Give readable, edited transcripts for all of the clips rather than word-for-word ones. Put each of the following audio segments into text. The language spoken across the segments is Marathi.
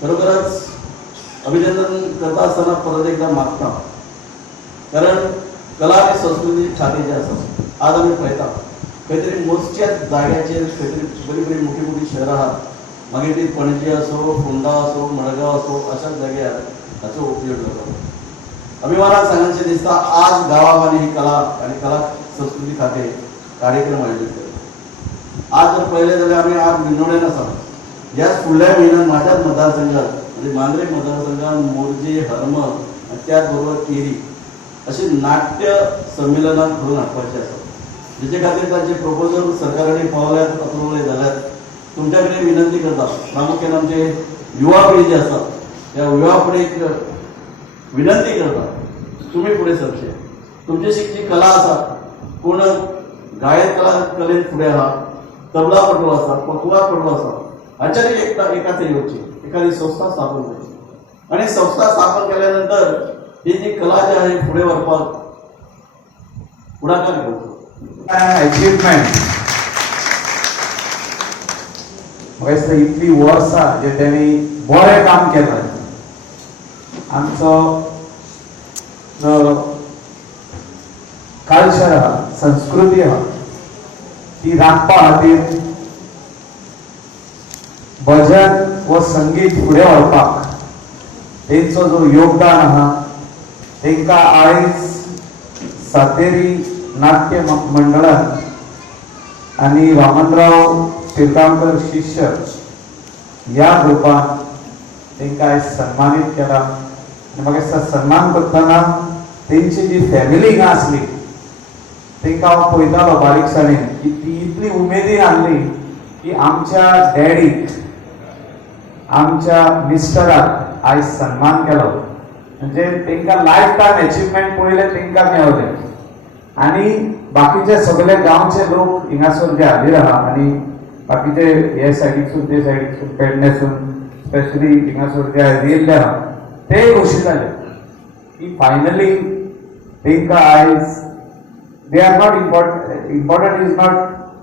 खरोखरच अभिनंदन करता असताना परत एकदा मागता, कारण कला आणि संस्कृती छातीचे असतात. आज आम्ही पळयता काहीतरी मोजक्या जाग्याचेर काहीतरी बरी बरी मोठी मोठी शहरां आहात, मागीर ती पणजी असो, फोंडा असो, मडगांव असो, अशा जाग्यार हाचो उपयोग जाता. अभिमानान सांगायचे दिसता आज गांवांनी ही कला आणि कला संस्कृती खातीर कार्यक्रम आयोजीत करता. आज जर पळयलें जाल्यार आमी आज मिनोड्यान आसा. ह्या फुडल्या म्हयन्यात म्हाज्याच मतदारसंघात म्हणजे मांद्रे मतदारसंघात मोरजे, हरम आणि त्याच बरोबर केरी अशी नाट्य संमेलनां घडोवन हाडपाची आसा. जेचे खातीर तांचे प्रपोजल सरकारांनी पावल्यात, अप्रुवल जाल्यात. तुमच्या कडेन विनंती करता, प्रामुख्यान आमचे युवा पिढी जी आसा त्या युवा पिढीक विनंती करता, तुम्ही फुडें सरचे. तुमची जी कला आसा, कोण गायक कलेन फुडें आहा, तबला पटू आसा, पखवाज पटू आसा, हाच्यानी एकाच येवची, एखादी संस्था स्थापन करची आणि संस्था स्थापन केल्यानंतर ही जी कला जी आहे फुडें व्हरपाक पुढाकार घेवचो. अचीवमेंट म्हाका दिसता इतली वर्सां जे त्यांनी बरें काम केलें. आमचो जो कल्चर आहा, संस्कृती आहा, ती राखपा खातीर भजन व संगीत फुडें व्हरपाक तेंचो जो योगदान आहा, तेंकां आयज सातेरी नाट्य मंडळान आणि वामनराव शिरगांवकर शिष्य ह्या ग्रुपान तेंकां आयज सन्मानीत केला. आनी म्हाका दिसता सन्मान करतना तेंची जी फॅमिली हिंगा आसली तेंकां हांव पळयतालो बारीकसाणेन की ती इतली उमेदीन आहली की आमच्या डॅडीक, आमच्या मिस्टराक आयज सन्मान केलो. म्हणजे तेंकां लायफ टायम अचिवमेंट पळयले तेंकां मेळवले. आणि बाकीचे सगळे गांवचे लोक हिंगासर जे हाजीर आहा आणि बाकीचे हे सायडीकसून ते सायडीकसून पेडणेसून स्पेशली हिंगासर जे येयल्ले आहा ते खोशी जाले की फायनली तेंकां आयज they are not important is not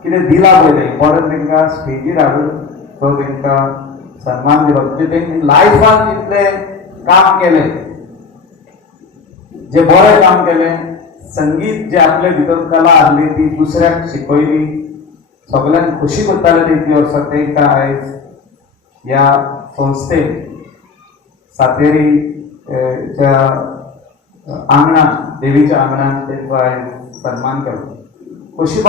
कितें दिला पळय, इम्पॉर्टंट तेंकां स्टेजीर हाडून तो तेंकां सन्मान दिलो. म्हणजे तेंणी लायफान जितलें काम केलें, जे बरें काम केलें, संगीत जे आपले भितर कला आहली ती दुसऱ्याक शिकयली, सगळ्यांक खुशी करताले ते इतली वर्सां, तेंकां आयज ह्या संस्थेन सातेरी च्या आंगणान, देवीच्या आंगणान तेंचो आयज सन्मान केलो. खुशी